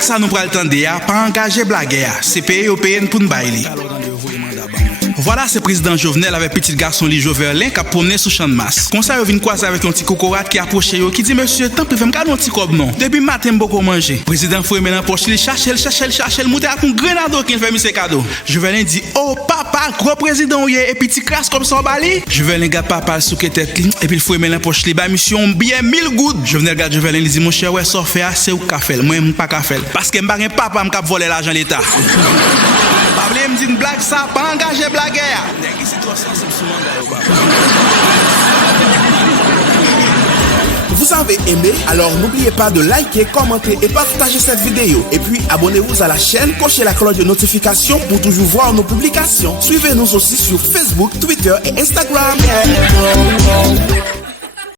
blague ça nous pral tande ya, pas engager blague ya. C'est payer au pays pour nous bailler. Voilà, c'est président Jovenel avec petit garçon li Joverlin qui a promené sous champ de masse. Comme ça, il vient croiser avec un petit cocorate qui approche yo qui dit monsieur, tant pis, fais-moi un petit cob non. Depuis matin, beaucoup manger. Président fouille maintenant poche, il cherche, monter avec un grenade qui fait monsieur cadeau. Joverlin dit oh papa, gros président et petit crasse comme ça en bali. Joverlin garde papa sous tête et puis il fouille maintenant poche, il ba mission bien 1000 gouttes. Jovenel garde Joverlin, il dit mon cher ouais, ça fait assez ou café. Moi, je pas café parce que m'pa gen papa m'cap voler l'argent l'état. Pablo me dit une blague ça, pas engager blague. Vous avez aimé? Alors n'oubliez pas de liker, commenter et partager cette vidéo. Et puis abonnez-vous à la chaîne, cochez la cloche de notification pour toujours voir nos publications. Suivez-nous aussi sur Facebook, Twitter et Instagram.